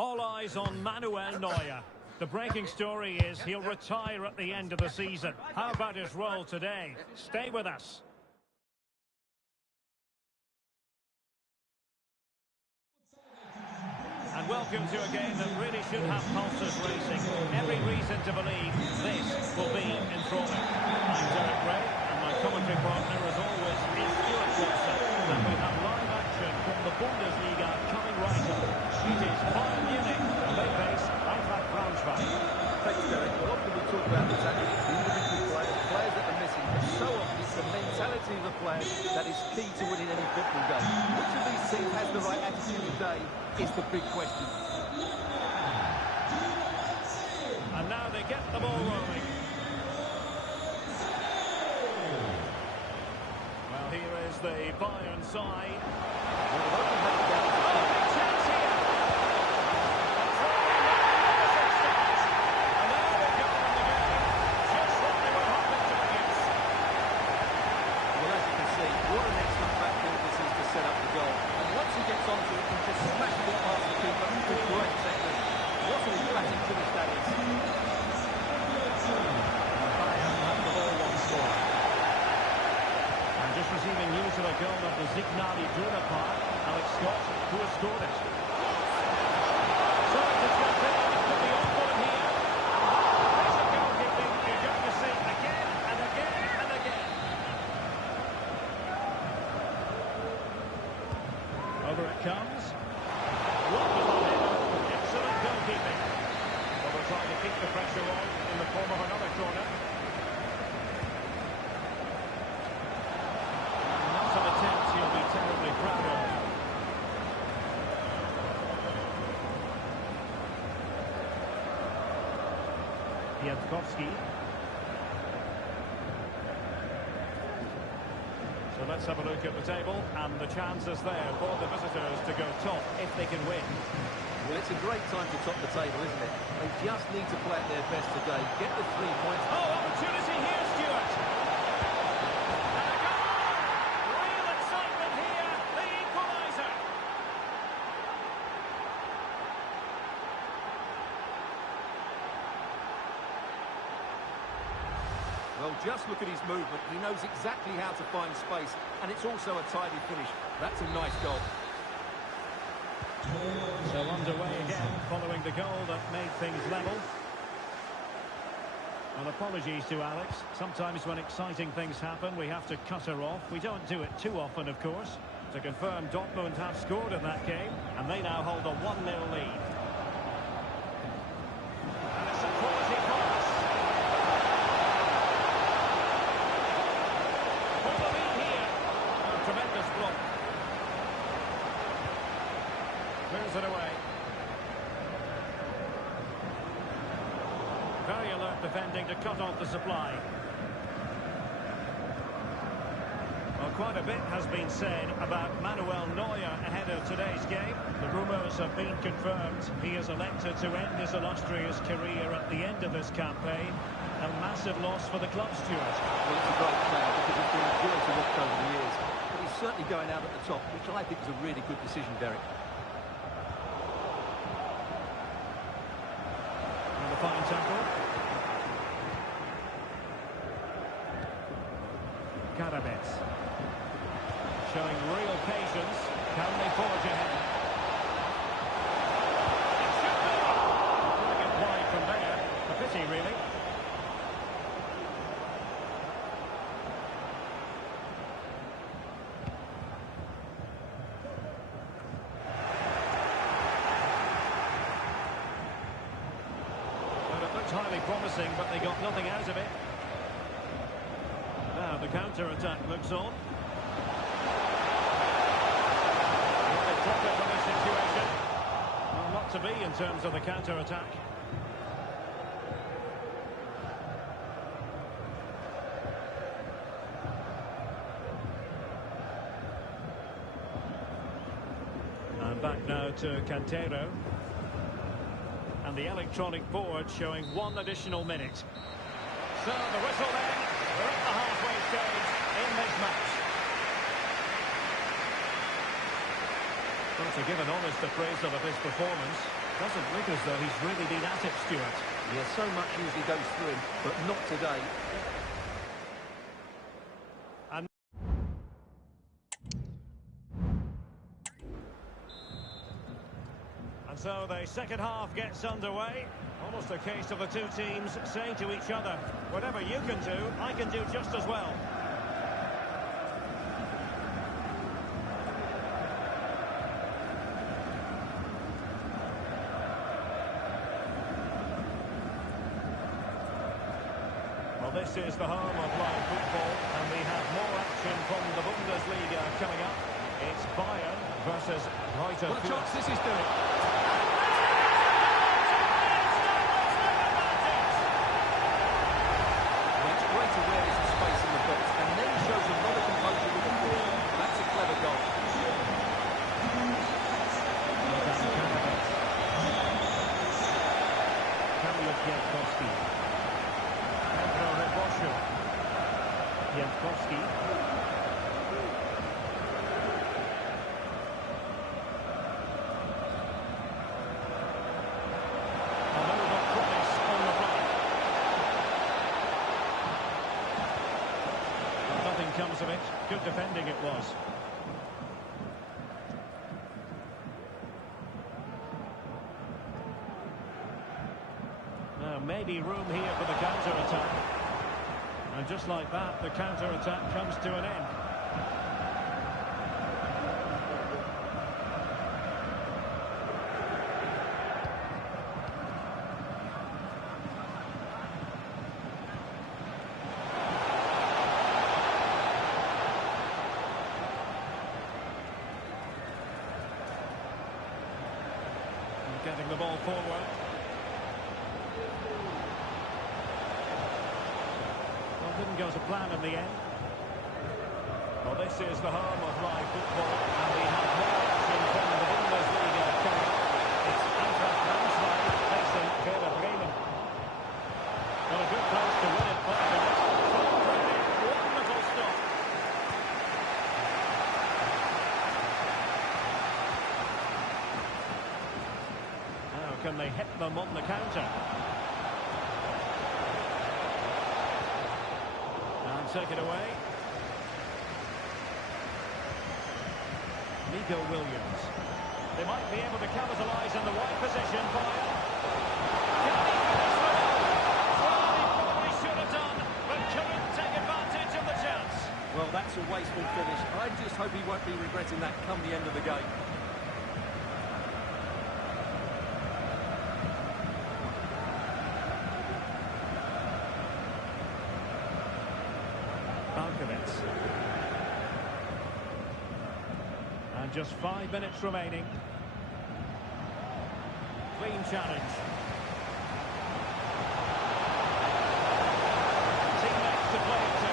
All eyes on Manuel Neuer. The breaking story is he'll retire at the end of the season. How about his role today? Stay with us. And welcome to a game that really should have pulses racing. Every reason to believe this will be enthralling. I'm Derek Ray, and my commentary partner, as always, is Stuart Watson. And we have live action from the Bundesliga coming right up. It is Bayern Munich, and they face Eintracht Braunschweig. Thanks, Derek. Well, often we talk about the tactics, the individual players that are missing, but so often it's the mentality of the players that is key to winning any football game. Which of these teams has the right attitude today is the big question. And now they get the ball rolling. Well, here is the Bayern side. Receiving news of a goal of the Signali Iduna Park, Alex Scott, who has scored it. So it's a good thing, it could be on for him here. There's the goalkeeping you're going to see again and again and again. Over it comes. Wonderful header, excellent goalkeeping. Well, we're trying to keep the pressure on in the form of another corner. Terribly proud of. Piatkowski. So let's have a look at the table, and the chances there for the visitors to go top if they can win. Well, it's a great time to top the table, isn't it? They just need to play at their best today. Get the 3 points. Oh, opportunity here, Stuart! Well, just look at his movement. He knows exactly how to find space, and it's also a tidy finish. That's a nice goal. So underway again, following the goal that made things level. Well, apologies to Alex. Sometimes when exciting things happen, we have to cut her off. We don't do it too often, of course. To confirm, Dortmund have scored in that game, and they now hold a 1-0 lead. And it's a quality pass. For the lead here. A tremendous block. Clears it away. Very alert defending to cut off the supply. Well, quite a bit has been said about Manuel Neuer ahead of today's game. The rumours have been confirmed. He has elected to end his illustrious career at the end of this campaign. A massive loss for the club, Stuart. Well, it's a great player because he's been a joy to watch over the years. But he's certainly going out at the top, which I think is a really good decision, Derek. And the fine tackle. Karabets. Showing real patience. Can they forge ahead? It should be! Putting it wide from there. A pity, really. Well, it looked highly promising, but they got nothing out of it. Now the counter-attack looks on. Profit from this situation. Well, not to be in terms of the counter-attack. And back now to Cantero. And the electronic board showing 1 additional minute. So the whistle then. We're at the halfway stage in this match. Well, to give an honest appraisal of his performance, doesn't look as though he's really been at it, Stuart. Yeah, so much usually goes through him, but not today. And so the second half gets underway. Almost a case of the two teams saying to each other, whatever you can do, I can do just as well. Well, this is the home of live football, and we have more action from the Bundesliga coming up. It's Bayern versus Greuther What a Fürth. chance this is doing. Makes great awareness of space in the box, and then shows a lot of composure with the ball. That's a clever goal. Jankowski. A move of promise on the flank. Well, nothing comes of it. Good defending it was. Now, maybe room here for the counter-attack. And just like that, the counter-attack comes to an end. And getting the ball forward. Didn't go to plan in the end. Well, this is the home of live football, and we have more action from the Bundesliga coming up. It's Eintracht Braunschweig facing Werder Bremen. Well, a good place to win it, but wonderful stop. Now, can they hit them on the counter? Take it away. Nico Williams. They might be able to capitalise in the wide position. Bayern. Can he finish well? Well, he probably should have done, but couldn't take advantage of the chance. Well, that's a wasteful finish. I just hope he won't be regretting that come the end of the game. And just 5 minutes remaining. Clean challenge. Teammates to play it to.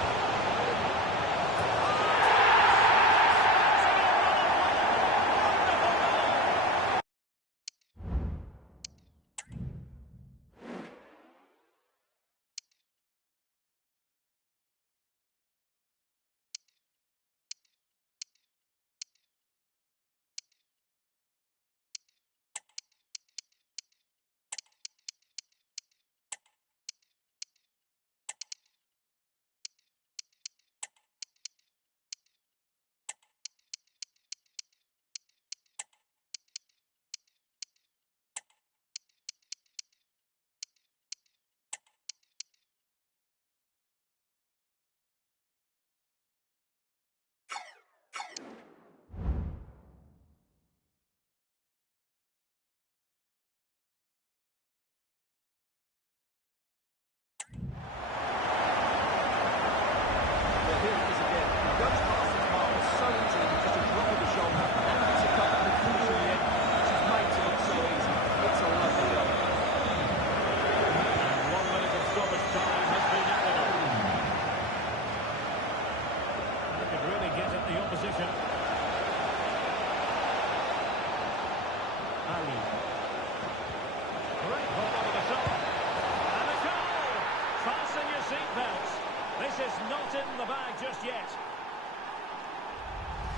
This is not in the bag just yet.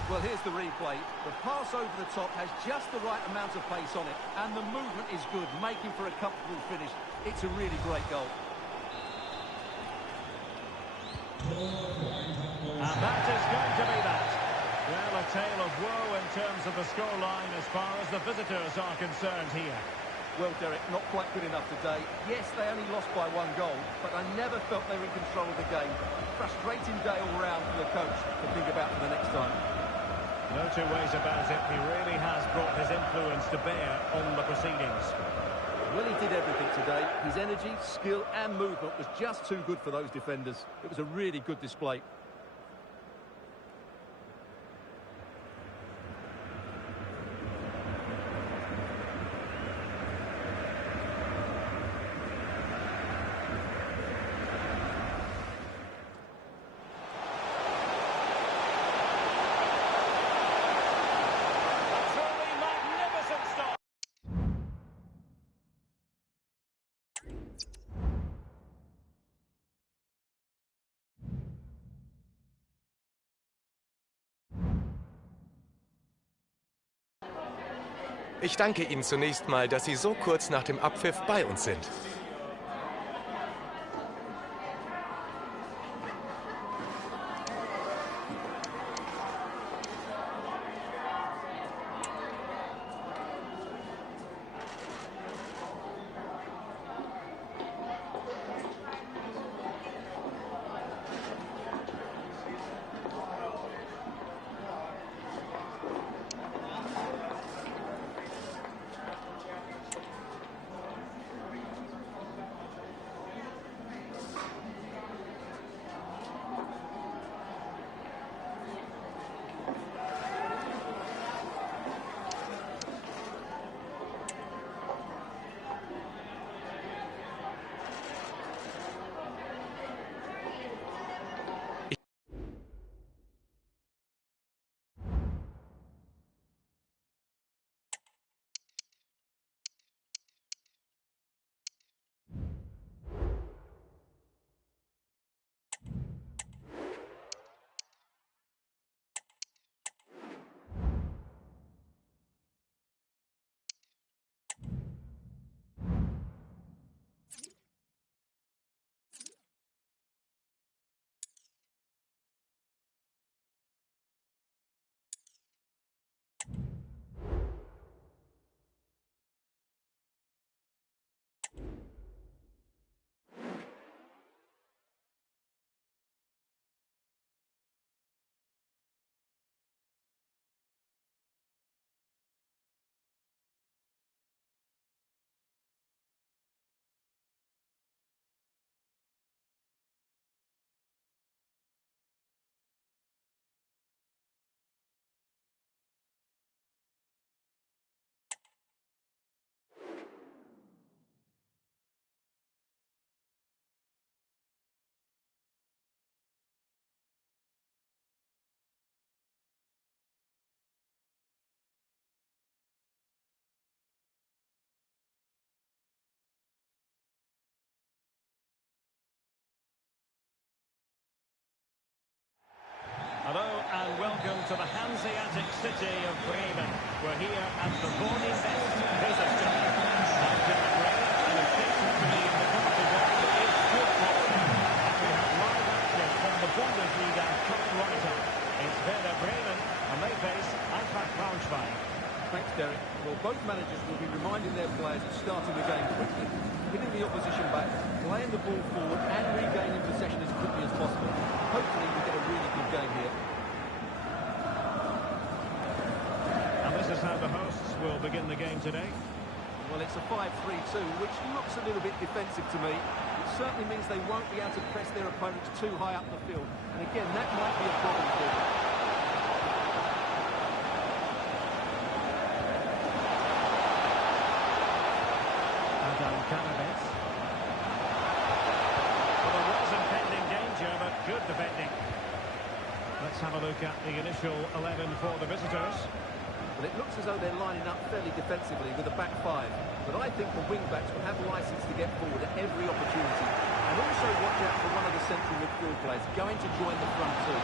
Well, here's the replay. The pass over the top has just the right amount of pace on it, and the movement is good, making for a comfortable finish. It's a really great goal. And that is going to be that. Well, a tale of woe in terms of the scoreline as far as the visitors are concerned here. Well, Derek, not quite good enough today. Yes, they only lost by 1 goal, but I never felt they were in control of the game. Frustrating day all round for the coach to think about for the next time. No two ways about it. He really has brought his influence to bear on the proceedings. Well, he did everything today. His energy, skill and movement was just too good for those defenders. It was a really good display. Ich danke Ihnen zunächst mal, dass Sie so kurz nach dem Abpfiff bei uns sind. Hello and welcome to the Hanseatic city of Bremen. We're here at the Borny West Business Center. I'm Derek Ray, and adjacent to me in the commentary box is Stuart Paul. And we have live action from the Bundesliga top writer. It's Werder Bremen, and they face Eintracht Braunschweig. Thanks, Derek. Well, both managers will be reminding their players of starting the game quickly, hitting the opposition back, playing the ball forward and regaining possession as quickly as possible. Hopefully we get a really good game here. And this is how the hosts will begin the game today. Well, it's a 5-3-2, which looks a little bit defensive to me. It certainly means they won't be able to press their opponents too high up the field. And again, that might be a problem for them. Well, there was impending danger, but good defending. Let's have a look at the initial 11 for the visitors. Well, it looks as though they're lining up fairly defensively with a back five. But I think the wing-backs will have licence to get forward at every opportunity. And also watch out for one of the central midfield players going to join the front two.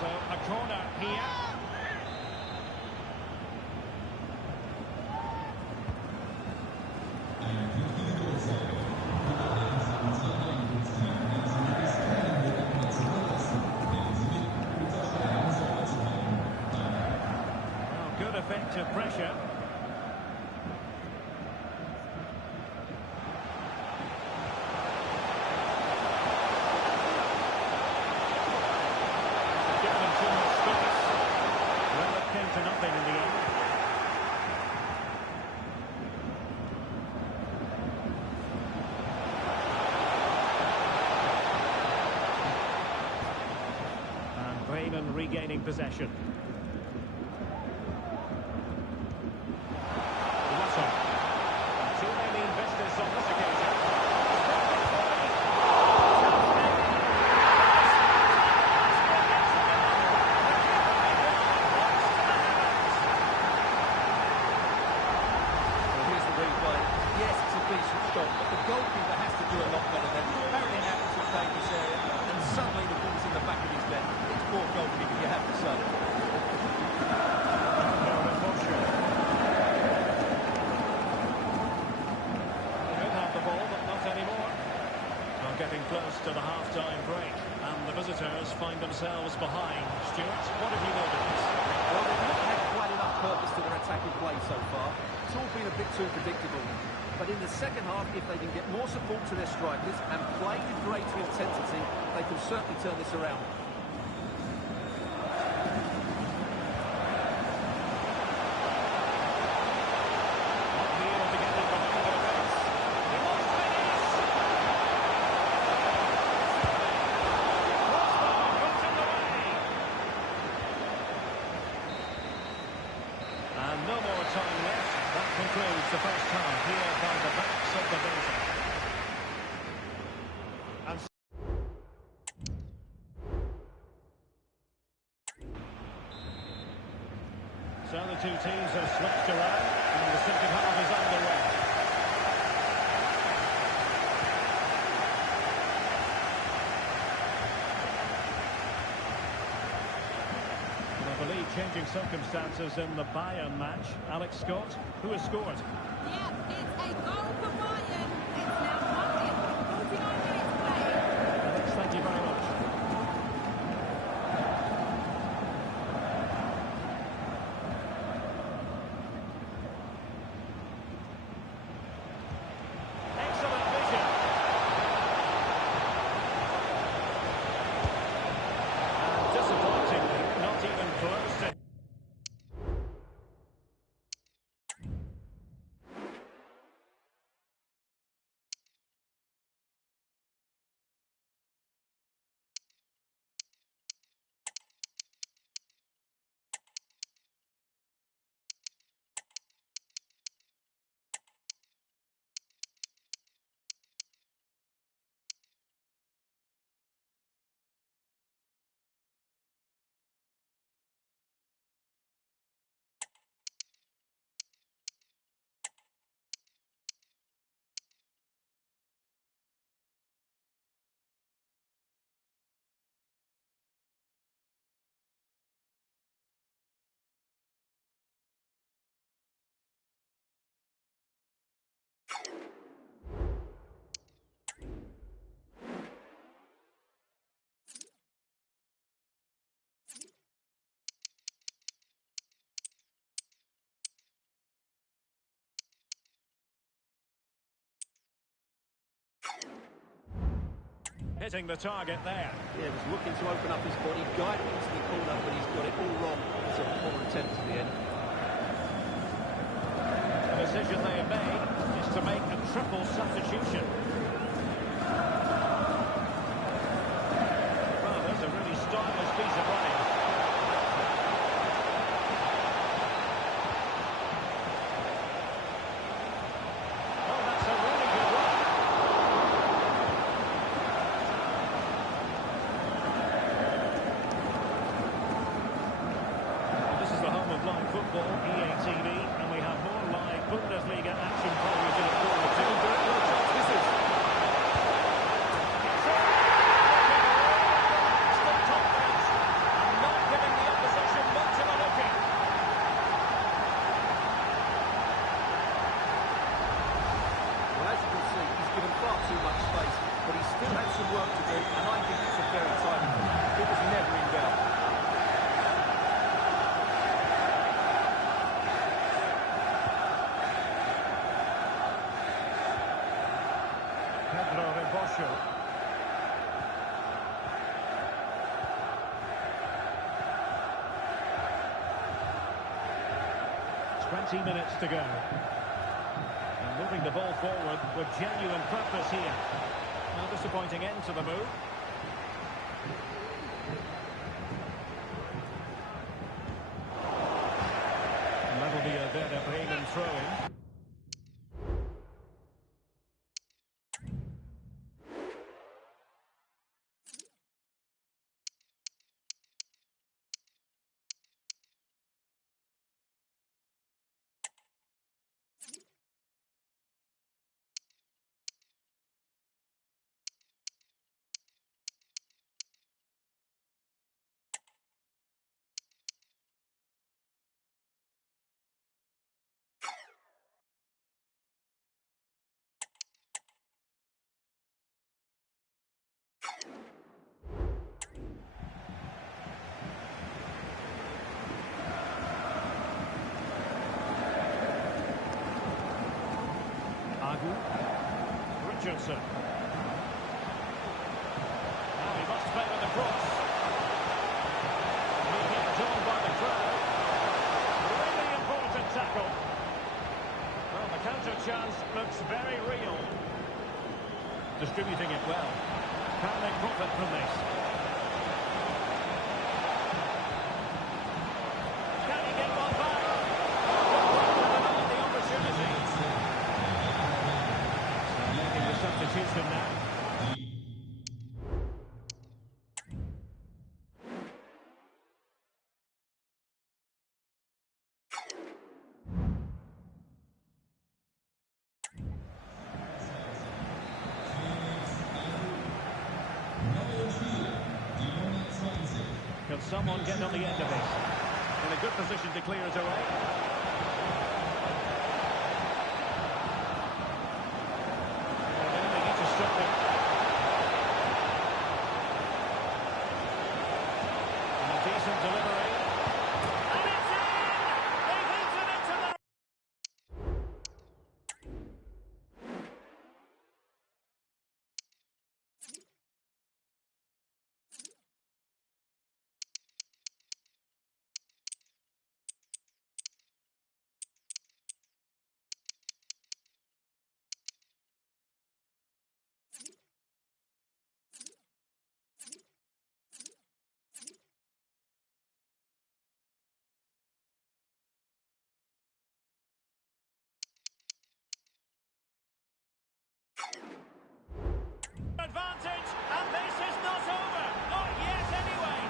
So, a corner here. Well, good effective pressure. To nothing in the end. And Bremen regaining possession. Russell. Too many investors on this occasion. Yes, it's a decent shot, but the goalkeeper has to do a lot better than carrying out into a dangerous area, and suddenly the ball's in the back of his net. It's poor goalkeeping, you have to say. Could have the ball, but not anymore. Well, getting close to the half-time break, and the visitors find themselves behind. Stuart, what have you noticed? Well, they've not had quite enough purpose to their attacking play so far. It's all been a bit too predictable. But in the second half, if they can get more support to their strikers and play with greater intensity, they can certainly turn this around. Not be able to get it behind their backs. He wants finish! Crossbar got in the way! And no more time left. That concludes the first half here by the backs of the building. And so the two teams have switched around, and the second half is underway. And I believe changing circumstances in the Bayern match. Alex Scott, who has scored? Yeah, it's a goal for Bayern. It's now 1-0, 49 minutes played. Alex, thank you very much. Excellent vision. And disappointingly, not even close to... Hitting the target there. Yeah, he's looking to open up his body, guide it into the corner, but he's got it all wrong. It's a poor attempt at the end. The decision they have made is to make a triple substitution. Well, there's a really stylish piece of running. Oh, that's a really good run. This is the home of live football, EA TV, and we have more live Bundesliga action for you to look forward to. This is It's the top bench. crucial. 20 minutes to go. And moving the ball forward with genuine purpose here. No disappointing end to the move. And that'll be a Werder Bremen throw-in. Richardson. Now he must play with the cross. He'll get joined by the crowd. Really important tackle. Well, the counter chance looks very real. Distributing it well. Can they profit from this? Can he get one back? The opportunity. Making the substitution now. Can someone get on the end of this? In a good position to clear it away. They need to stop it. And a decent delivery. And it's in! They've eaten into the... Advantage, and this is not over. Not yet, anyway.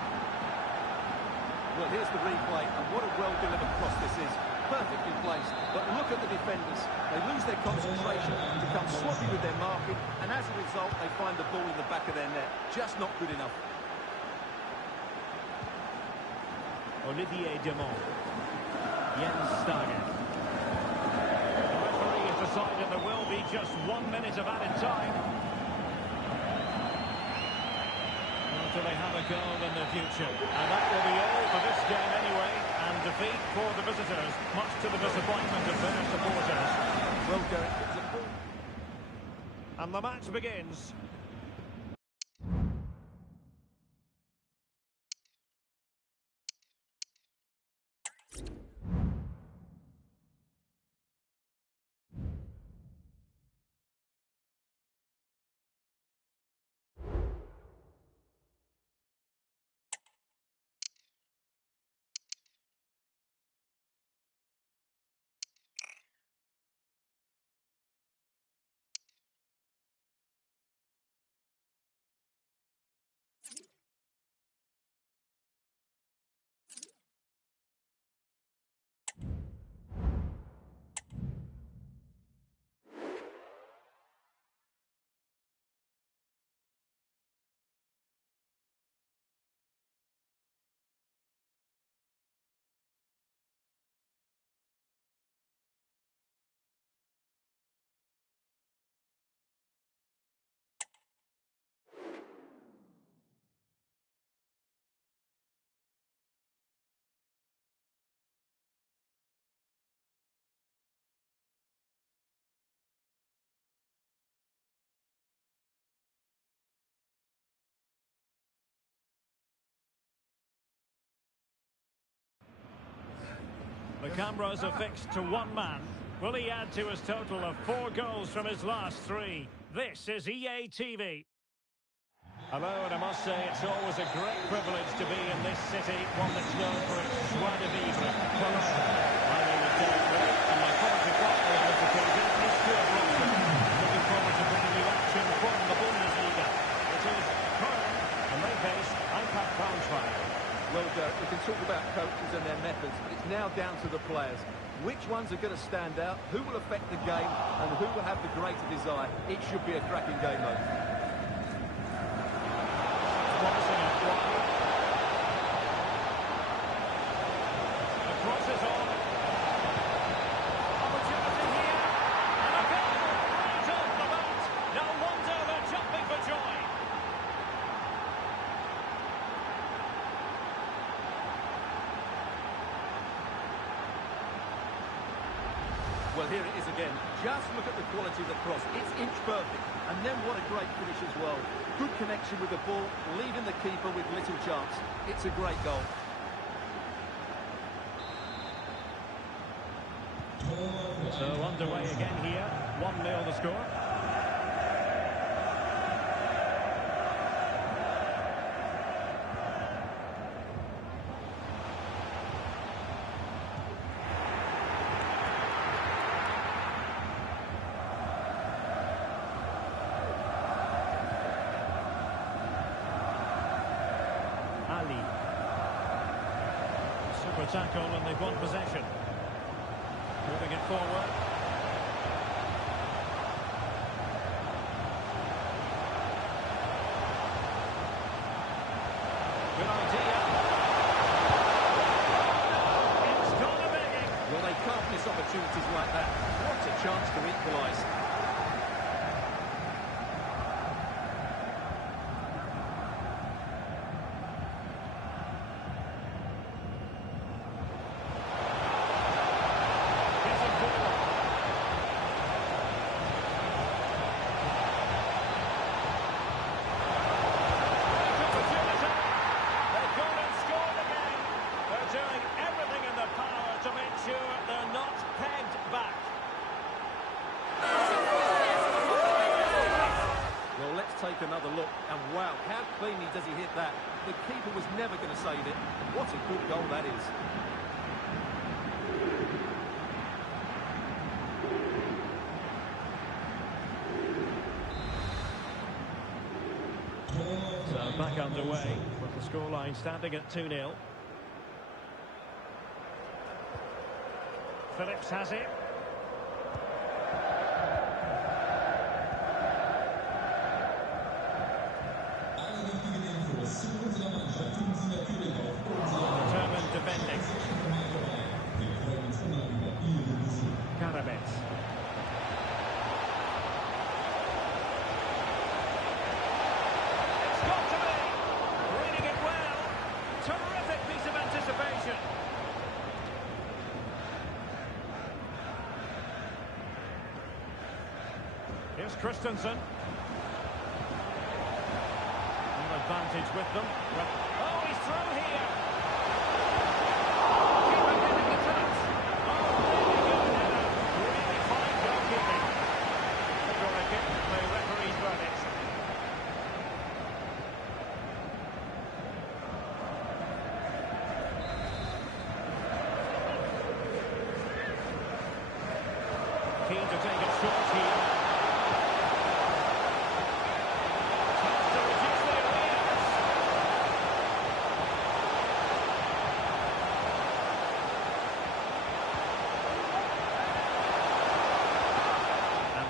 Well, here's the replay, and what a well-delivered cross this is. Perfectly placed, but look at the defenders. They lose their concentration, become sloppy with their marking, and as a result, they find the ball in the back of their net. Just not good enough. Olivier Demont. Jens Stager. The referee has decided there will be just 1 minute of added time. Until they have a goal in the future. And that will be all for this game anyway. And defeat for the visitors, much to the disappointment of their supporters. Well, Derek, it's a full... And the match begins. cameras are fixed to one man. Will he add to his total of 4 goals from his last 3? This is EA TV. Hello, and I must say it's always a great privilege to be in this city, one that's known for its joie de vivre, Cologne. My name is Derek Ray, and my commentary partner on this occasion is Stuart Robson. Looking forward to bringing you action from the Bundesliga. It is Cologne, and they face Eintracht Braunschweig. Well, Derek, we can talk about coaches and their methods, but it's now down to the players. Which ones are going to stand out, who will affect the game, and who will have the greater desire? It should be a cracking game, though. Promising it wide. The cross is on. Opportunity here. And a goal right off the bat. No wonder they're jumping for joy. Well, here it is again. Just look at the quality of the cross. It's inch perfect. And then what a great finish as well. Good connection with the ball, leaving the keeper with little chance. It's a great goal. So underway again here. 1-0 the score. Super tackle and they've won possession. Moving it forward. Good idea. It's gone a begging. Well, they can't miss opportunities like that. What a chance to equalise. Take another look, and wow, how cleanly does he hit that? The keeper was never going to save it. What a good goal that is. So back underway with the scoreline standing at 2-0. Phillips has it. Determined defending. Karabets. It's got to be! Reading it well. Terrific piece of anticipation. Here's Christensen. Advantage with them. Oh, he's through here. Keeper getting the touch. Oh, really good header. Really fine goalkeeping. Corner kick, the referee's verdict. Keen to take a shot here.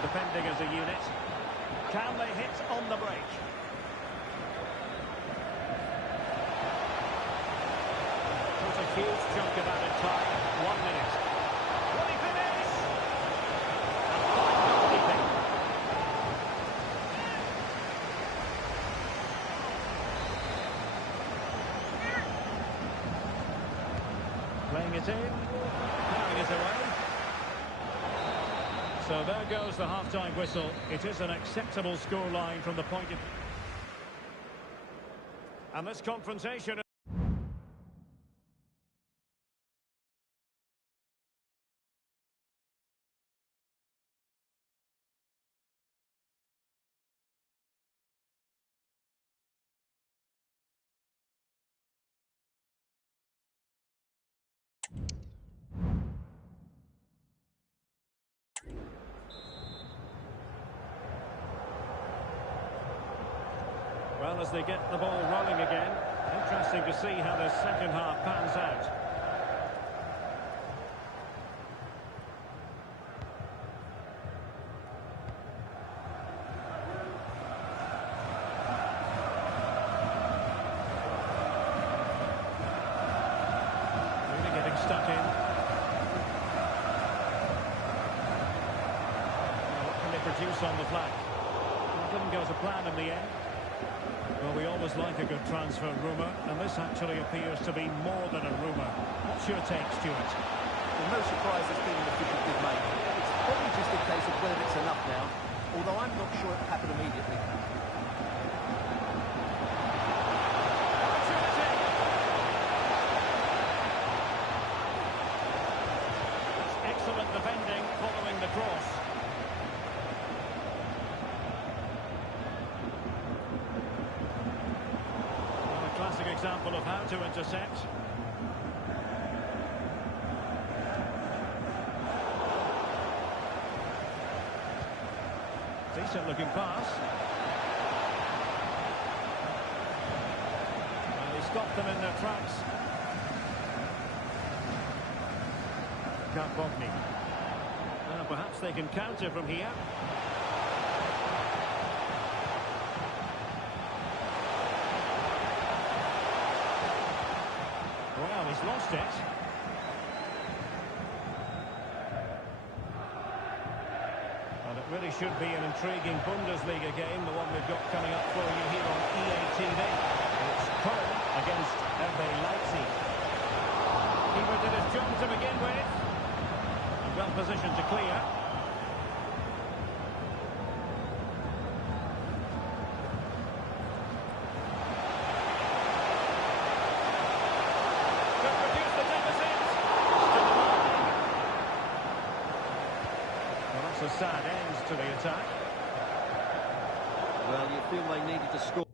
Defending as a unit. Can they hit on the break? There's a huge chunk of added time. 1 minute. Will he finish? And fine goalkeeping. Playing it in. Carrying it away. So there goes the half-time whistle. It is an acceptable scoreline from the point of... And this confrontation... well as they get the ball rolling again. Interesting to see how the second half pans out. Really getting stuck in. What can they produce on the flank? It didn't go to plan in the end. Well, we always like a good transfer rumour, and this actually appears to be more than a rumour. What's your take, Stuart? Well, no surprises given the figures they've made. It's probably just a case of whether it's enough now, although I'm not sure it will happen immediately. Opportunity! It's excellent defending following the cross. Classic example of how to intercept. Decent looking pass. And he stopped them in their tracks. Bogny. Perhaps they can counter from here. Well, he's lost it. Well, it really should be an intriguing Bundesliga game, the one we've got coming up for you here on EA TV. It's Köln against RB Leipzig. Keeper did his job to begin with. And well positioned to clear. A sad end to the attack. Well, you feel they needed to score.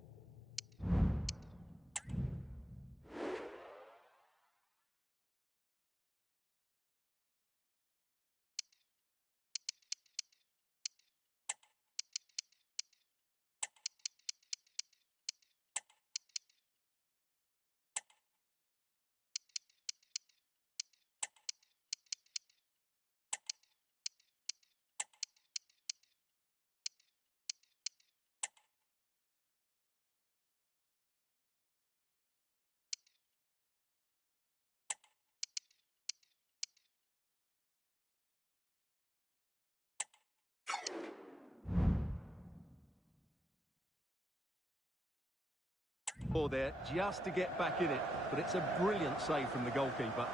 There just to get back in it, but it's a brilliant save from the goalkeeper.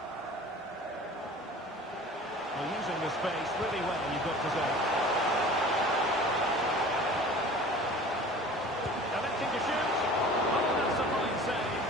Well, using the space really well, you've got to say. Electing to shoot. Oh, that's a fine save.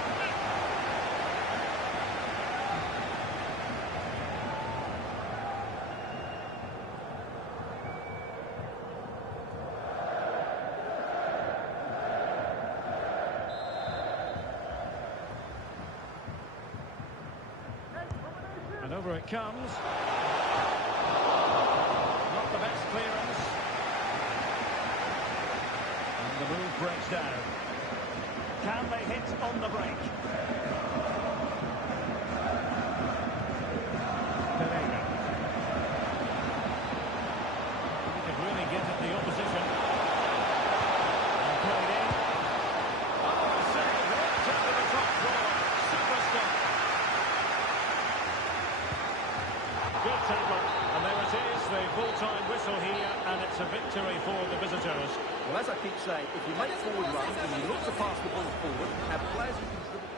And over it comes. Not the best clearance. And the move breaks down. Can they hit on the break? Pereira. He could really get at the opposition. And played in. Oh, a save right over the top floor. Super stop. Good tackle, and there it is, the full-time whistle here, and it's a victory for the visitors. Well, as I keep saying, if you make forward runs and you look to pass the ball forward, have players who can dribble.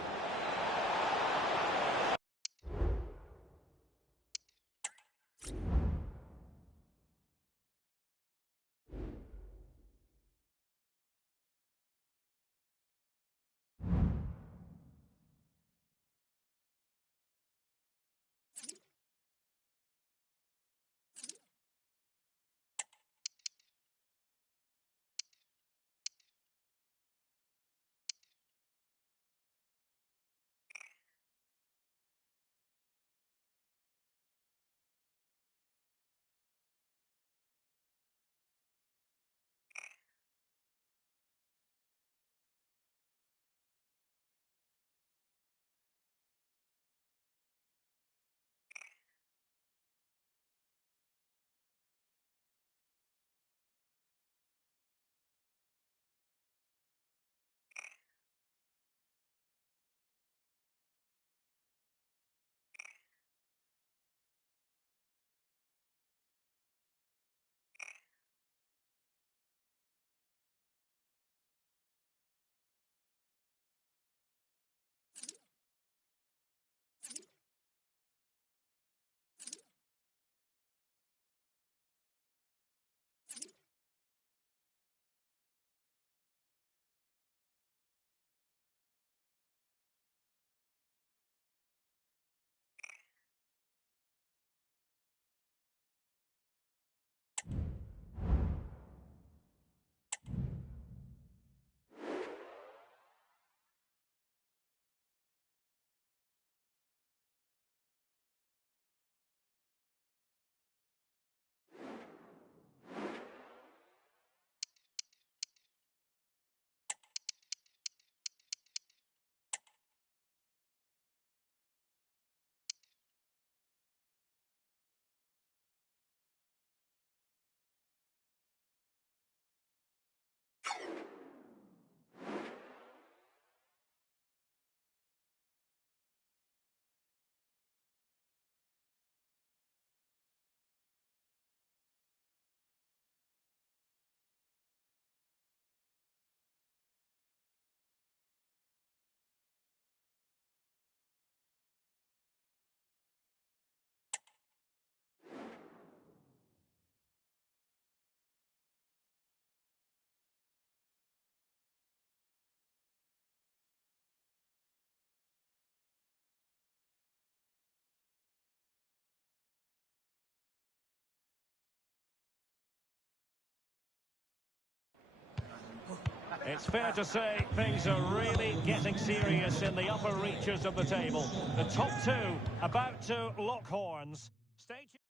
It's fair to say things are really getting serious in the upper reaches of the table. The top two about to lock horns. Stay tuned.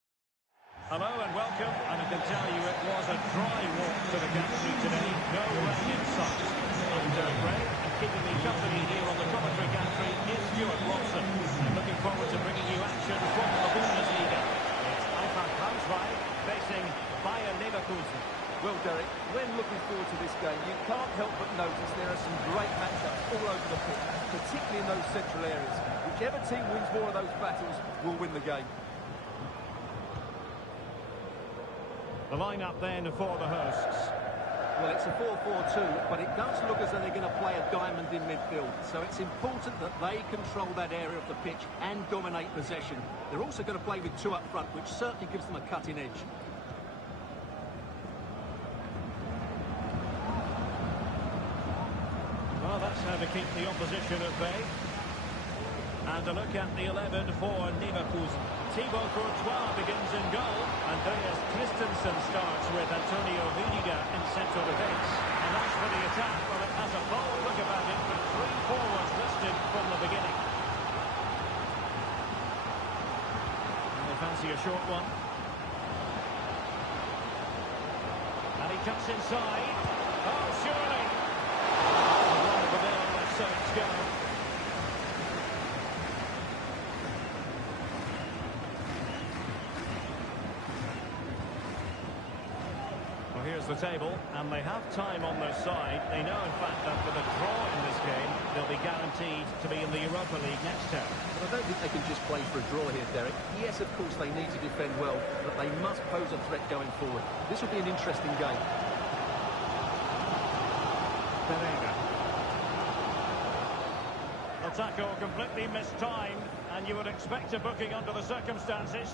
Hello and welcome, and I can tell you it was a dry walk to the gantry today. No rain in sight. I'm Derek Ray, and keeping me company here on the commentary gantry is Stuart Robson. And looking forward to bringing you action from the Bundesliga. It's Eintracht Braunschweig facing Bayern Leverkusen. Well, Derek, when looking forward to this game, you can't help but notice there are some great matchups all over the pitch, particularly in those central areas. Whichever team wins more of those battles will win the game. The line-up then for the hosts. Well, it's a 4-4-2, but it does look as though they're going to play a diamond in midfield. So it's important that they control that area of the pitch and dominate possession. They're also going to play with two up front, which certainly gives them a cutting edge. Well, that's how to keep the opposition at bay. And a look at the 11 for Leverkusen. Thibaut Courtois begins in goal. Andreas Christensen starts with Antonio Rudiger in central defence. And as for the attack, well, it has a bold look about it, with three forwards listed from the beginning. And they fancy a short one. And he cuts inside. Oh, surely! One of the middle, so it's go. Here's the table, and they have time on their side. They know, in fact, that with a draw in this game, they'll be guaranteed to be in the Europa League next term. But I don't think they can just play for a draw here, Derek. Yes, of course, they need to defend well, but they must pose a threat going forward. This will be an interesting game. Pereira. The tackle completely mistimed, and you would expect a booking under the circumstances.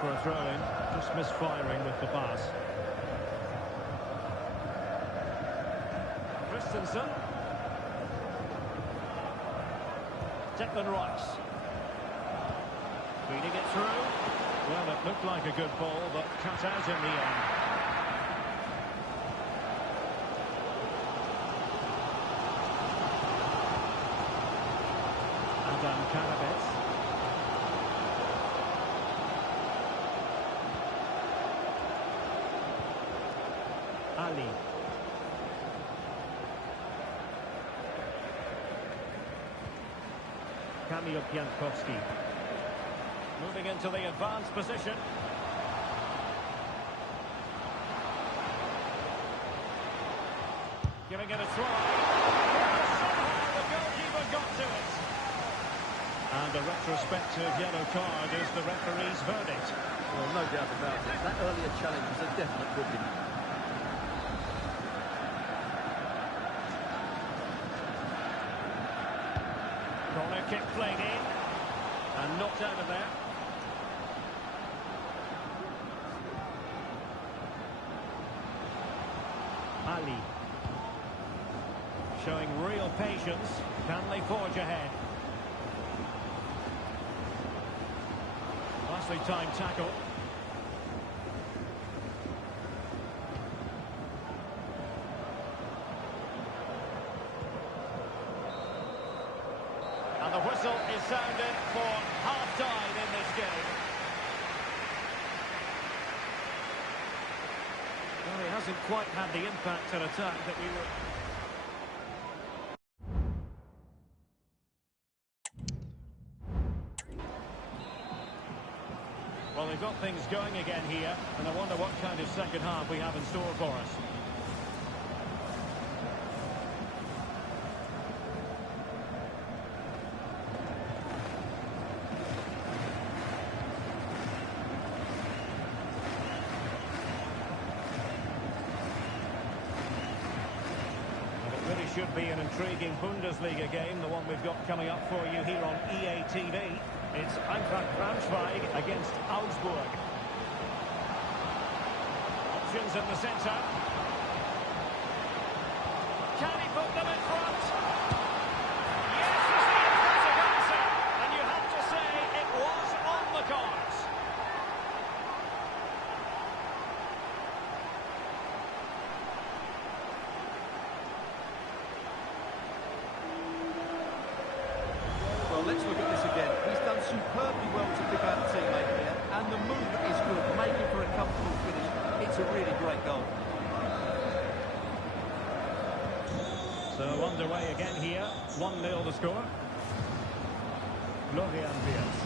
For a throw-in, just misfiring with the pass. Christensen. Declan Rice. Feeding it through. Well, it looked like a good ball, but cut out in the end. Adam Karabets. Ali. Kamil Piatkowski. Moving into the advanced position. Giving it a try. Somehow the goalkeeper got to it. And a retrospective yellow card is the referee's verdict. Well, no doubt about it. That earlier challenge was a definite booking. Corner kick played in and knocked out of there. Ali. Showing real patience. Can they forge ahead? Nicely timed tackle. And the whistle is sounded for half-time in this game. Well, he hasn't quite had the impact and attack that we were... Well, they've got things going again here, and I wonder what kind of second half we have in store for us. Should be an intriguing Bundesliga game, the one we've got coming up for you here on EA TV. It's Eintracht Braunschweig against Augsburg. Options in the centre. Can he put them in front? away again here. 1-0 the score. Florian Wirtz.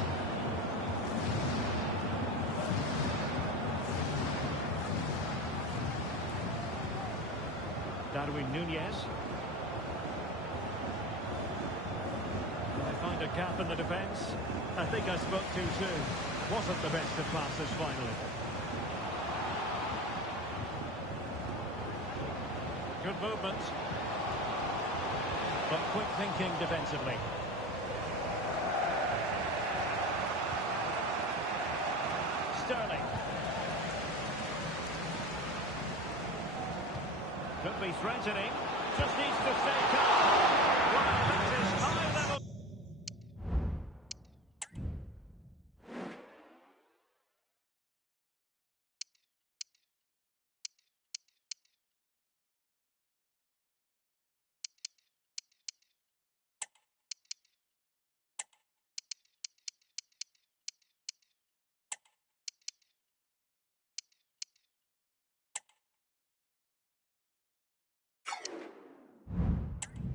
Darwin Núñez. They find a gap in the defence. I think I spoke too soon. Wasn't the best of passes finally. Good movement. But quick thinking defensively. Sterling. Could be threatening. Just needs to stay calm. Wow, that is high level.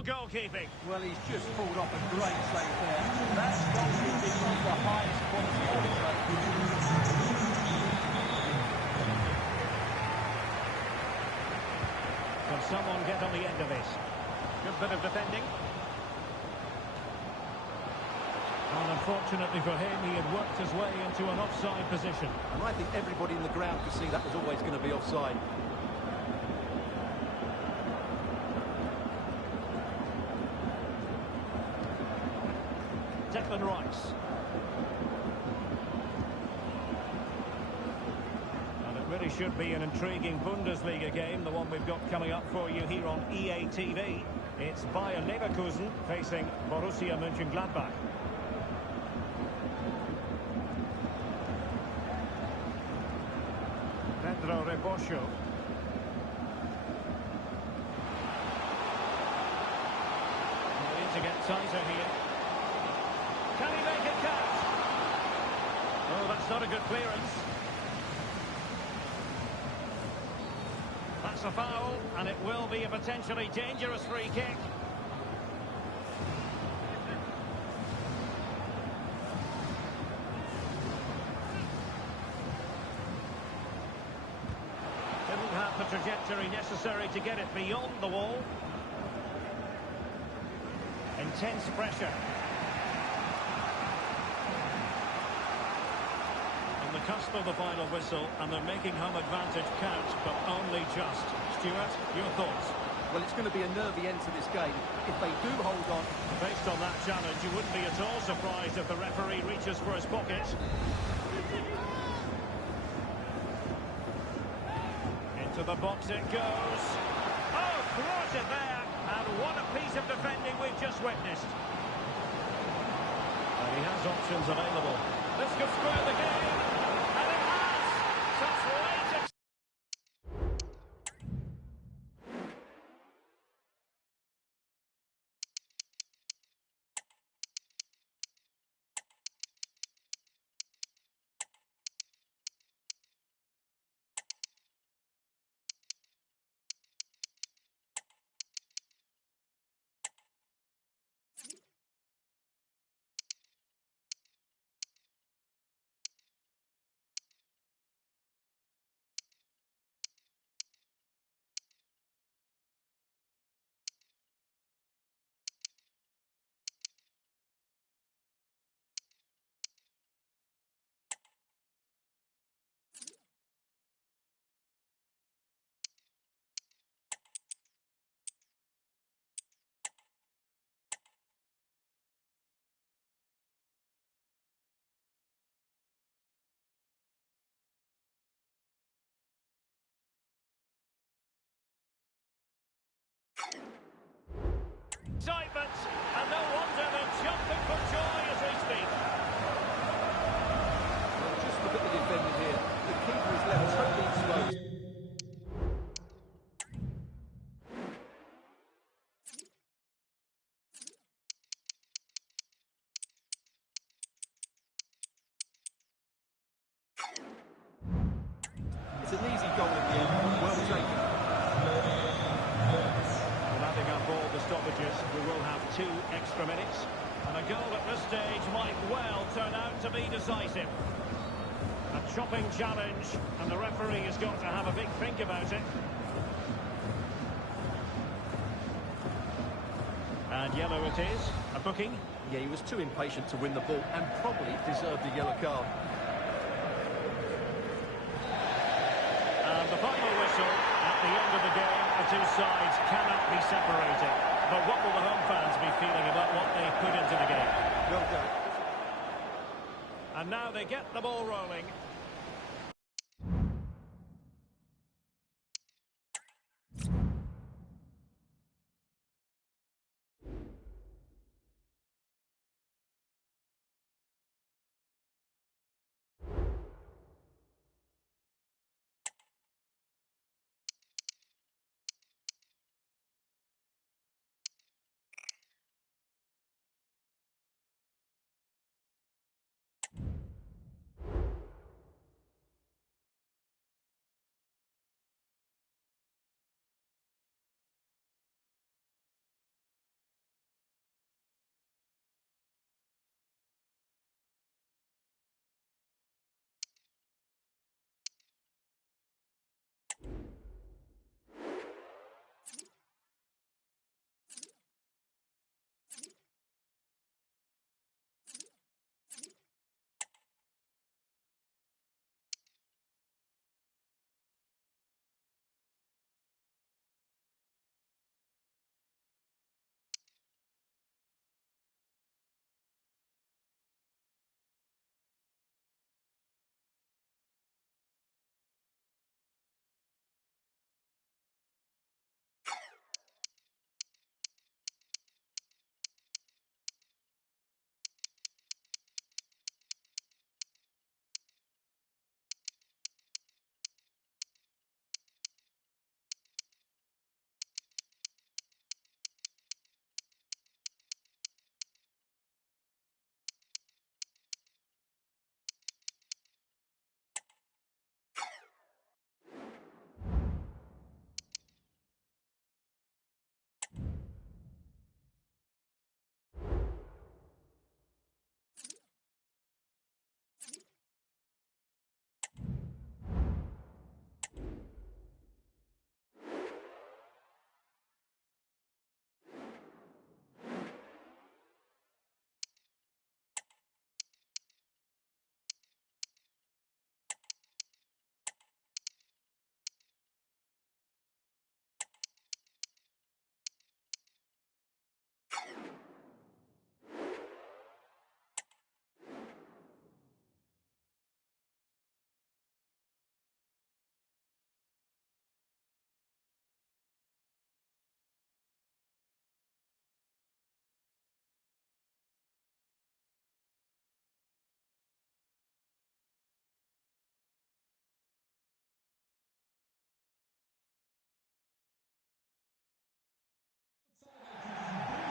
Goalkeeping. Well, he's just pulled off a great save there. That's goalkeeping of the highest quality, I would say. Can someone get on the end of this? Good bit of defending. And unfortunately for him, he had worked his way into an offside position. And I think everybody in the ground could see that was always going to be offside. Declan Rice. And it really should be an intriguing Bundesliga game, the one we've got coming up for you here on EA TV. It's Bayer Leverkusen facing Borussia Mönchengladbach. Pedro Rebosho. We need to get tighter here. Can he make it count? Oh, that's not a good clearance. That's a foul, and it will be a potentially dangerous free kick. Didn't have the trajectory necessary to get it beyond the wall. Intense pressure. On the cusp of the final whistle, and they're making home advantage count, but only just. Stuart, your thoughts? Well, it's going to be a nervy end to this game. If they do hold on... Based on that challenge, you wouldn't be at all surprised if the referee reaches for his pocket. Into the box it goes. Oh, throws it there. And what a piece of defending we've just witnessed. And he has options available. This could square the game. And it has. Such late... Excitement, and no wonder they're jumping for joy as we speak. Well, just look at the defender here. The keeper is left totally exposed. It's an easy goal at the end, well taken. Well, adding up all the stoppage changes. We will have 2 extra minutes. And a goal at this stage might well turn out to be decisive. A chopping challenge, and the referee has got to have a big think about it. And yellow it is. A booking. Yeah, he was too impatient to win the ball and probably deserved a yellow card. And the final whistle. At the end of the game, the two sides cannot be separated. But what will the home fans be feeling about what they put into the game? Well done. And now they get the ball rolling.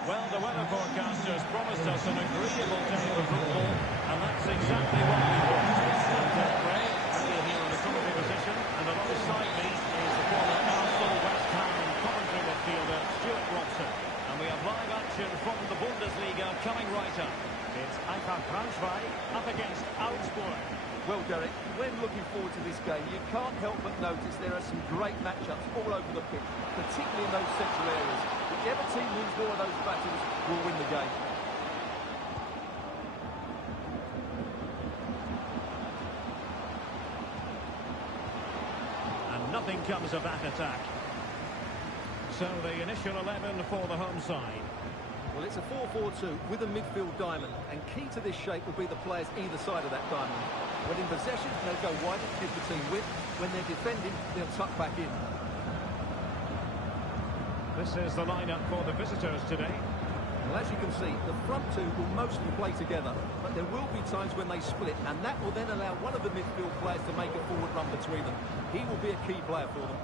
Well, the weather forecasters promised us an agreeable day for football, and that's exactly what we want. I'm Ray, here in the commentary position, and alongside me is the former Arsenal, West Ham and Coventry midfielder Stuart Robson. And we have live action from the Bundesliga coming right up. It's Eintracht Braunschweig up against Augsburg. Well, Derek, when looking forward to this game, you can't help but notice there are some great matchups all over the pitch, particularly in those central areas. Whichever team wins more of those battles will win the game. And nothing comes of that attack. So the initial 11 for the home side. Well, it's a 4-4-2 with a midfield diamond, and key to this shape will be the players either side of that diamond. When in possession, they'll go wide to give the team width. When they're defending, they'll tuck back in. This is the lineup for the visitors today. Well, as you can see, the front two will mostly play together, but there will be times when they split, and that will then allow one of the midfield players to make a forward run between them. He will be a key player for them.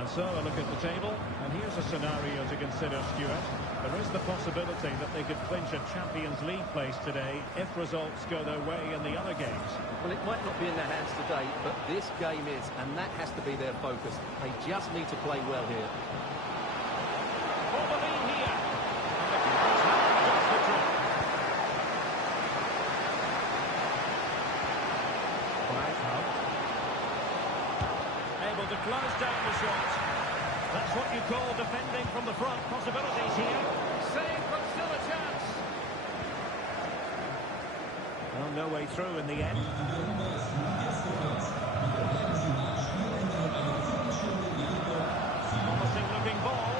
And so a look at the table, and here's a scenario to consider, Stuart. There is the possibility that they could clinch a Champions League place today if results go their way in the other games. Well, it might not be in their hands today, but this game is, and that has to be their focus. They just need to play well here. For the lead here. And the keeper's hand does the trick. Able to close down the shot. That's what you call defending from the front. Possibilities here. Save, but still a chance. Well, no way through in the end. Promising looking ball.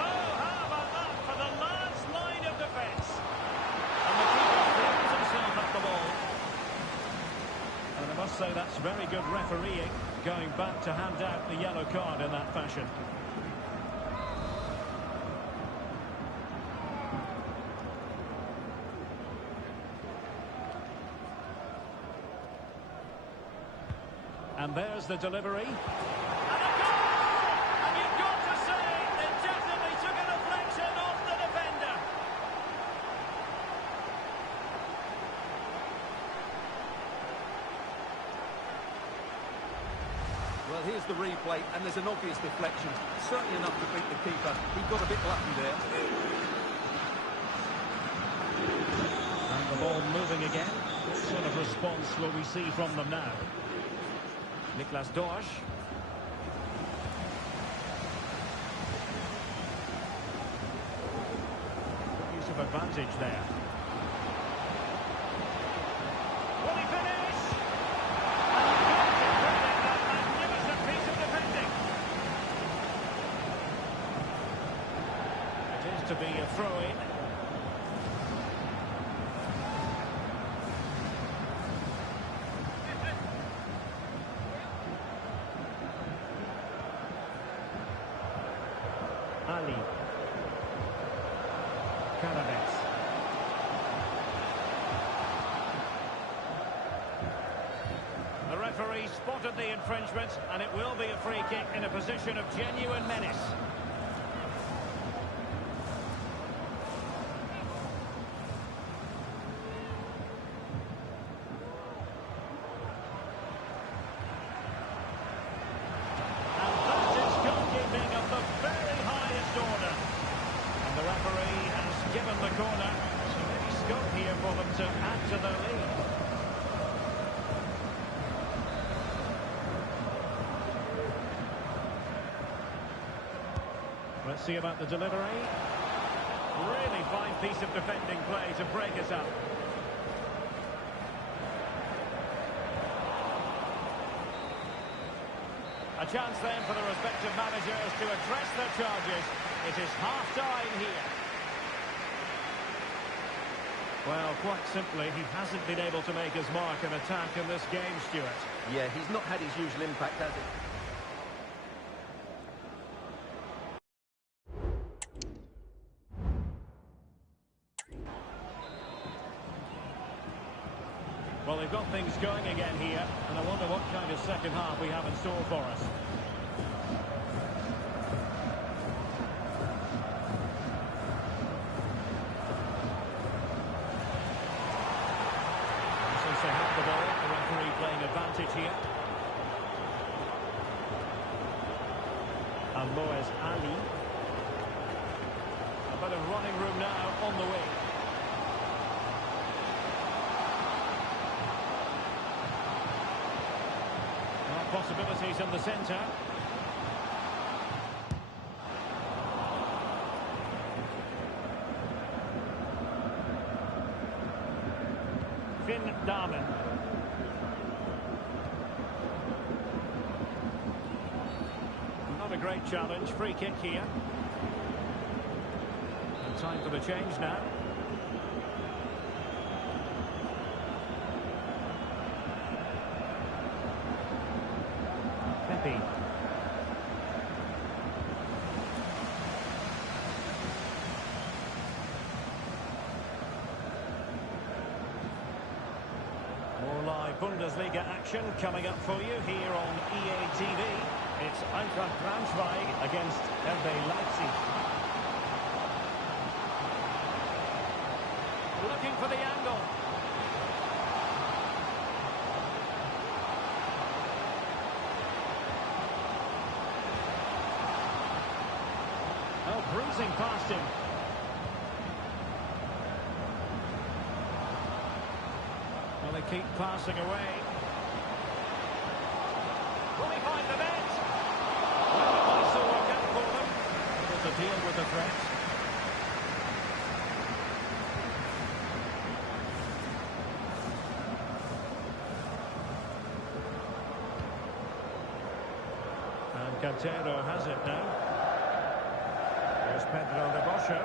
Oh, how about that for the last line of defence? And the keeper throws himself at the ball. And I must say that's very good refereeing, going back to hand out the yellow card in that fashion. And there's the delivery. And a goal! And you've got to say, it definitely took a deflection off the defender. Well, here's the replay, and there's an obvious deflection. Certainly enough to beat the keeper. He got a bit lucky there. And the ball moving again. What sort of response will we see from them now? Niklas Dorsch. Good use of advantage there. Will he finish? And you've got to credit that magnificent piece of defending. It is to be a throw-in. Ali. Cannabis. The referee spotted the infringement, and it will be a free kick in a position of genuine menace. Given the corner, so maybe scope here for them to add to their lead. Let's see about the delivery. Really fine piece of defending play to break us up. A chance then for the respective managers to address their charges. It is half-time here. Well, quite simply, he hasn't been able to make his mark in attack in this game, Stuart. Yeah, he's not had his usual impact, has he? Well, they've got things going again here, and I wonder what kind of second half we have in store for us. They have the ball, the referee playing advantage here. And Moez Ali. A bit of running room now on the wing. Possibilities in the centre. Finn Darman. Not a great challenge. Free kick here. And time for the change now. Pepe. More live Bundesliga action coming up for you here on EA TV. It's Eintracht Braunschweig against RB Leipzig. Looking for the angle. Oh, breezing past him. Well, they keep passing away. Will he find the net? Well, it might still work out for them. Able to deal with the threat. And Cantero has it now. There's Pedro Rebosho.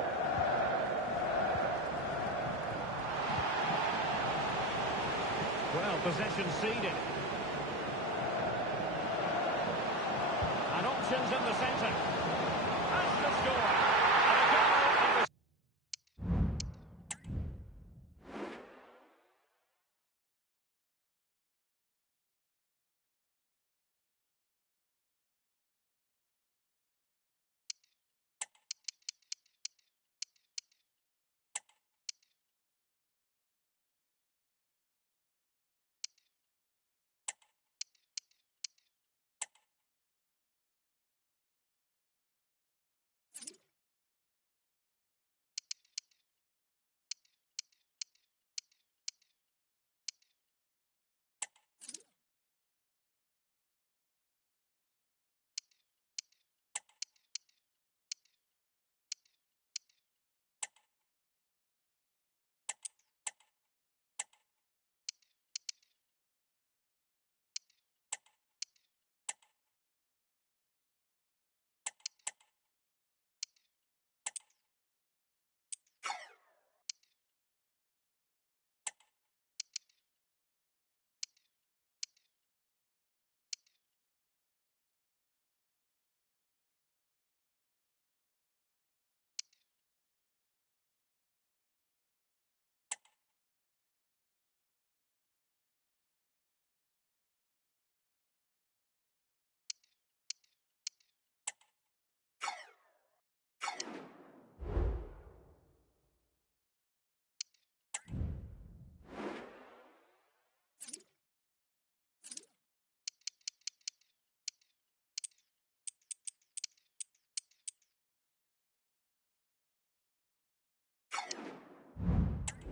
Well, possession ceded. And options in the centre. Has to score. And a goal in the...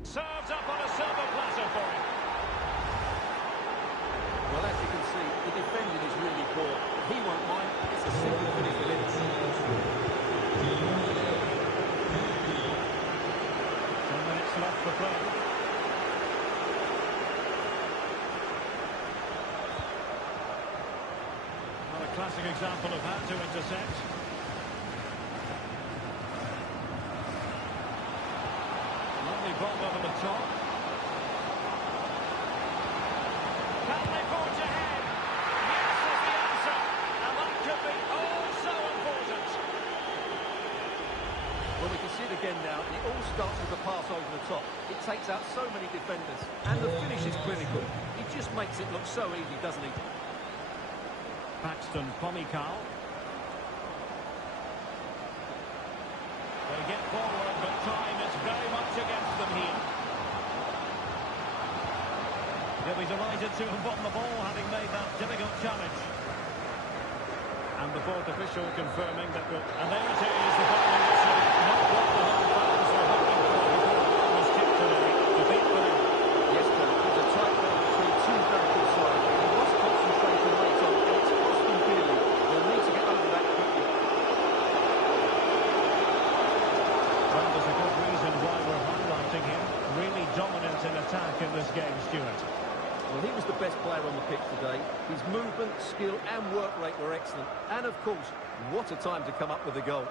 Served up on a silver platter for him. Well, as you can see, the defending is really poor. He won't mind. It's a simple finish for him. 10 minutes left for play. Well, a classic example of how to intercept. Lovely ball over the top. Can they forge ahead? Yes is the answer. And that could be oh so important. Well, we can see it again now, and it all starts with the pass over the top. It takes out so many defenders, and the finish is clinical. He just makes it look so easy, doesn't he? Paxton Pomykal. They get forward, but time is very much against them here. They'll be delighted to have won the ball, having made that difficult challenge. And the fourth official confirming that... And there it is, the final whistle. Not what the home fans were hoping for before the ball was kicked today. Defeat for them. Yes, Paul, it was a tight battle between two very good sides. He lost concentration late on, and it's cost them dearly. They'll need to get over that quickly. Well, there's a good reason why we're highlighting him. Really dominant in attack in this game, Stuart. Well, he was the best player on the pitch today. His movement, skill and work rate were excellent. And, of course, what a time to come up with a goal.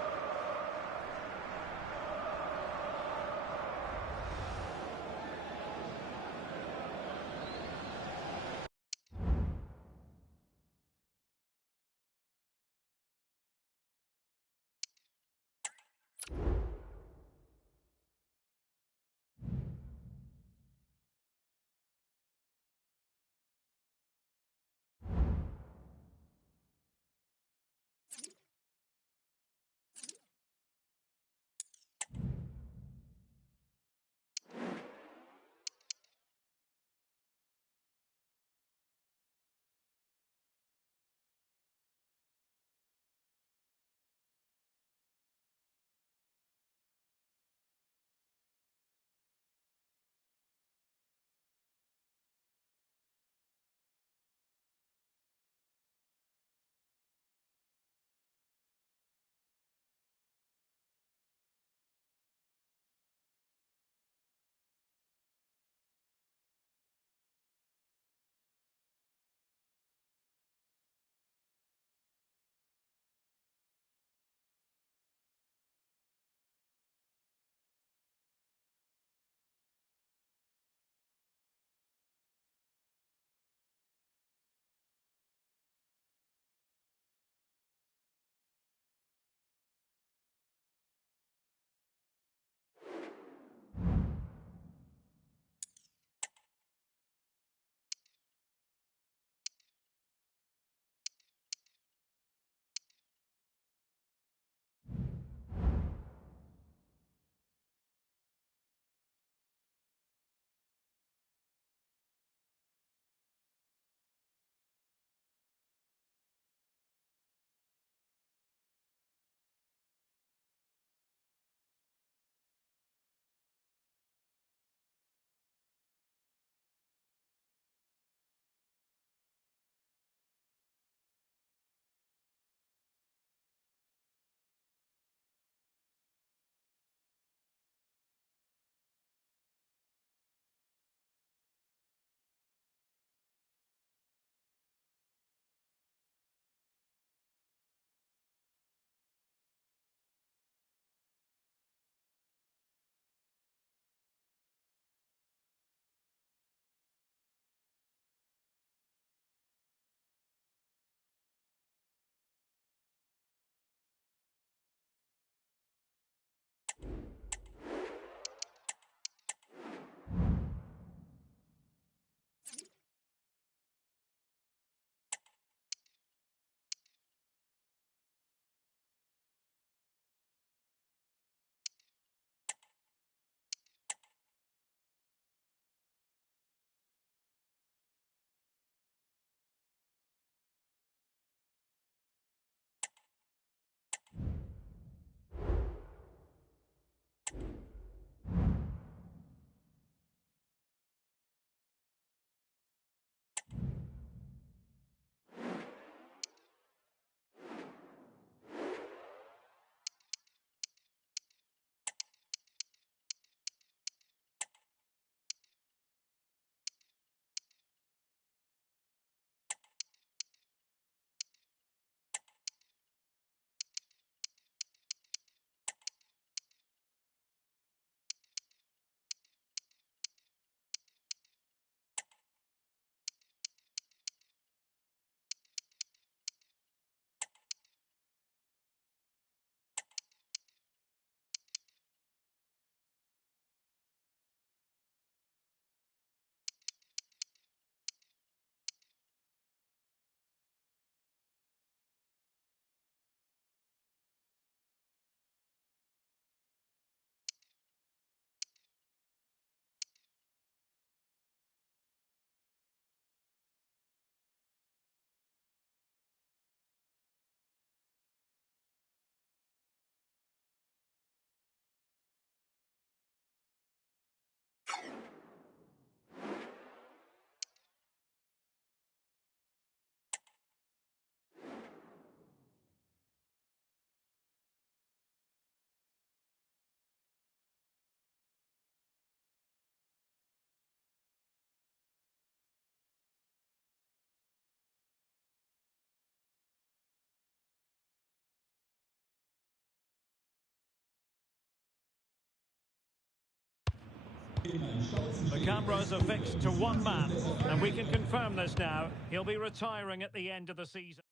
The cameras are fixed to one man, and we can confirm this now. He'll be retiring at the end of the season.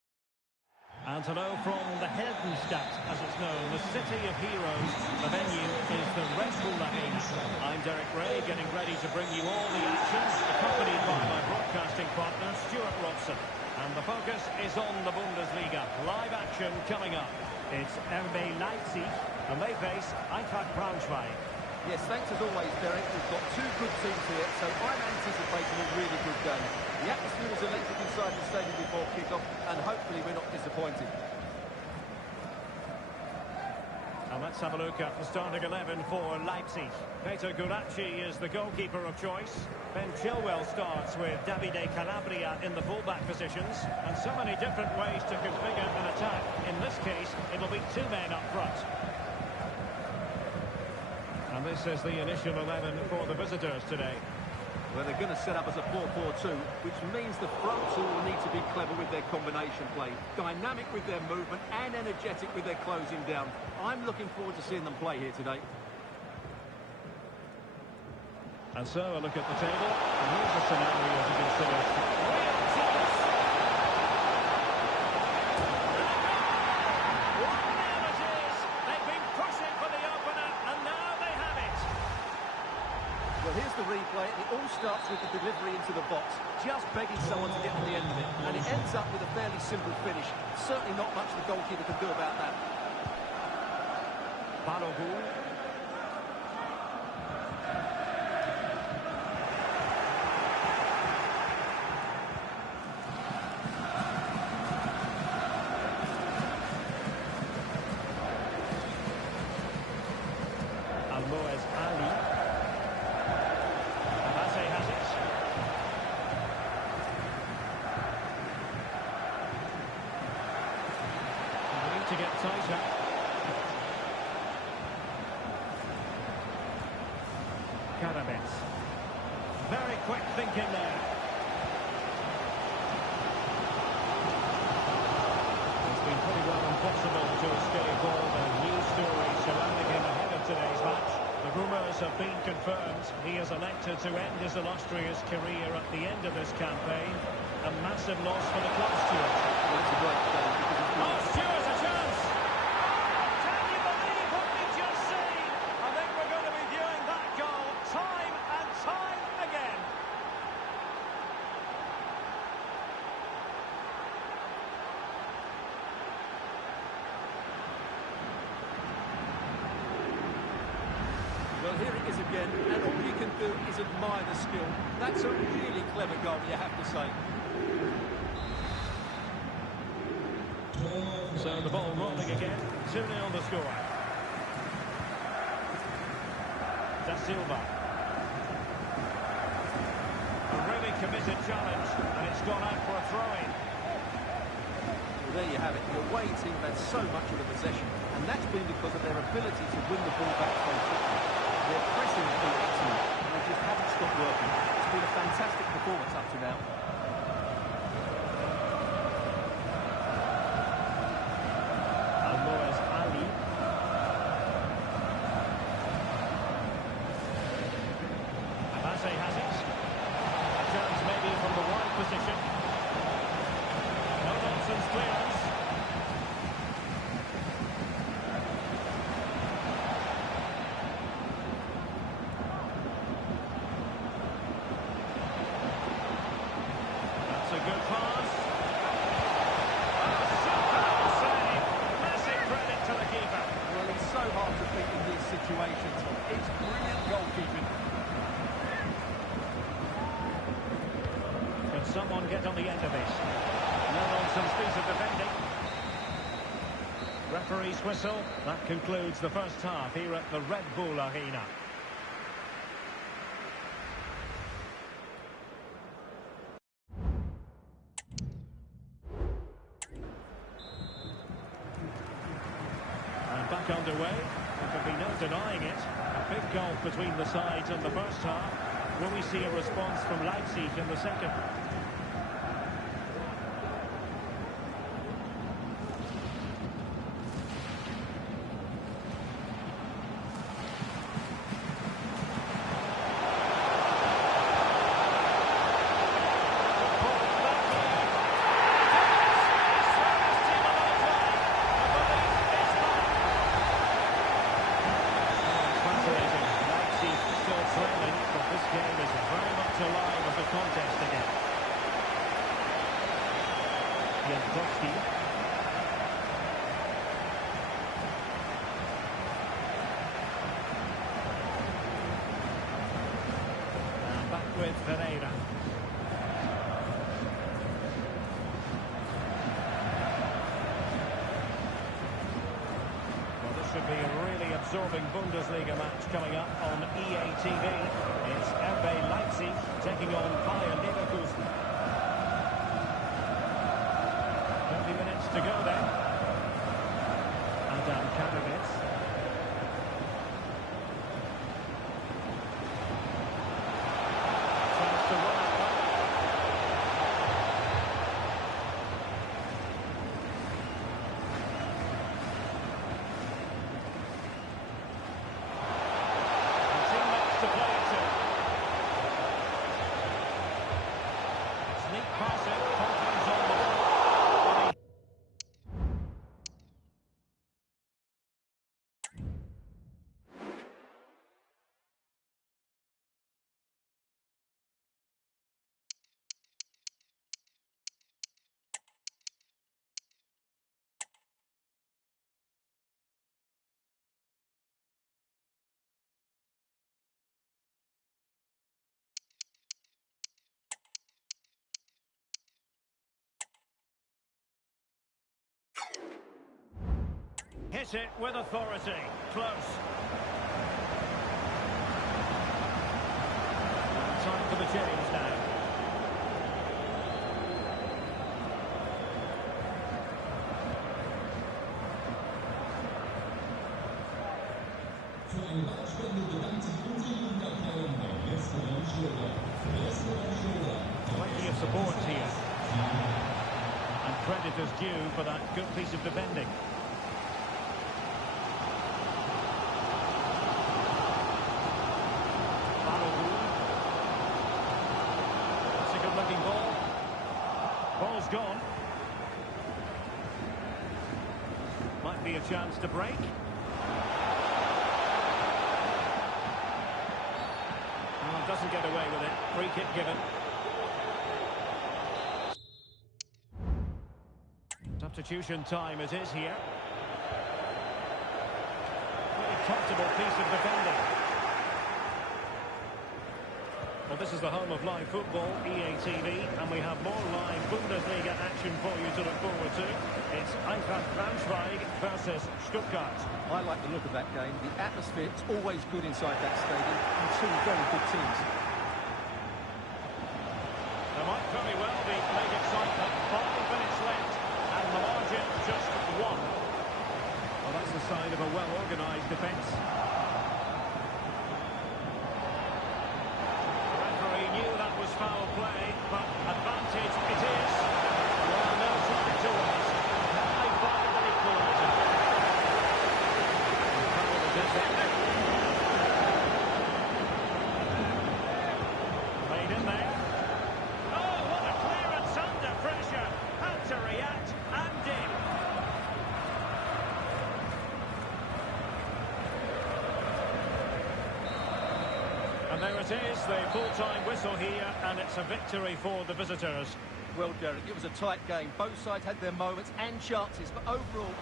And hello from the Heldenstadt, as it's known, the city of heroes. The venue is the Red Bull Arena. I'm Derek Ray, getting ready to bring you all the action, accompanied by my broadcasting partner, Stuart Robson. And the focus is on the Bundesliga. Live action coming up. It's RB Leipzig, and they face Eintracht Braunschweig. Yes, thanks as always, Derek. We've got two good teams here, so I'm anticipating a really good game. The atmosphere is electric inside the stadium before kick-off, and hopefully we're not disappointed. And let's have a look at the starting 11 for Leipzig. Peter Guaracci is the goalkeeper of choice. Ben Chilwell starts with Davide Calabria in the fullback positions. And so many different ways to configure an attack. In this case, it'll be two men up front. And this is the initial 11 for the visitors today. Well, they're going to set up as a 4-4-2, which means the front two will need to be clever with their combination play, dynamic with their movement and energetic with their closing down. I'm looking forward to seeing them play here today. And so a look at the table, and here's a scenario to consider. Well, here's the replay. It all starts with the delivery into the box, just begging someone to get to the end of it. And it ends up with a fairly simple finish. Certainly not much the goalkeeper can do about that. Balogun. To get tighter. Karabets. Very quick thinking there. It's been pretty well impossible to escape all the news stories surrounding him ahead of today's match. The rumours have been confirmed. He has elected to end his illustrious career at the end of this campaign. A massive loss for the club, Stuart. Well, it's a great shame because it's Oh, Stuart, a chance! Can you believe what we've just seen? I think we're going to be viewing that goal time and time again. Well, here it is again, and all you can do is admire the skill. That's a really clever goal, you have to say. So the ball rolling again, 2-0 the score. Da Silva. A really committed challenge, and it's gone out for a throw-in. Well, there you have it. The away team had so much of the possession, and that's been because of their ability to win the ball back so quickly. Their pressing has been excellent, and they just haven't stopped working. It's been a fantastic performance up to now. Has it. A chance maybe from the wide position. No nonsense clearance. That's a good pass. Oh, superb save. Massive credit to the keeper. Well, he's so hard to beat in these situations. It's brilliant goalkeeping. Someone get on the end of this. No nonsense piece of defending. Referee's whistle. That concludes the first half here at the Red Bull Arena. And back underway. There can be no denying it. A big gulf between the sides in the first half. Will we see a response from Leipzig in the second? with Ferreira. Well, this should be a really absorbing Bundesliga match coming up on EA TV. It's RB Leipzig taking on Bayer Leverkusen. 20 minutes to go then. Adam Karamitz. Chance to run at one. And teammates to play it to. Sneak passing, confidence on the ball. Hit it with authority. Close. Time for the change now. Plenty of support here. And credit is due for that good piece of defending. That's a good-looking ball. Ball's gone. Might be a chance to break. Oh, doesn't get away with it. Free kick given. Substitution time it is here. Really comfortable piece of defending. Well, this is the home of live football, EA TV, and we have more live Bundesliga action for you to look forward to. It's Eintracht Braunschweig versus Stuttgart. I like the look of that game. The atmosphere is always good inside that stadium, and two very good teams. There might very well be late excitement. 5 minutes left, and the margin just one. Well, that's the sign of a well-organised defence. Foul play, but advantage it is. Well, no time to waste. They find an equaliser. Foul is it. Played in there. Oh, what a clearance under pressure. Had to react and did. And there it is, the full-time whistle here, and it's a victory for the visitors. Well, Derek, it was a tight game. Both sides had their moments and chances, but overall...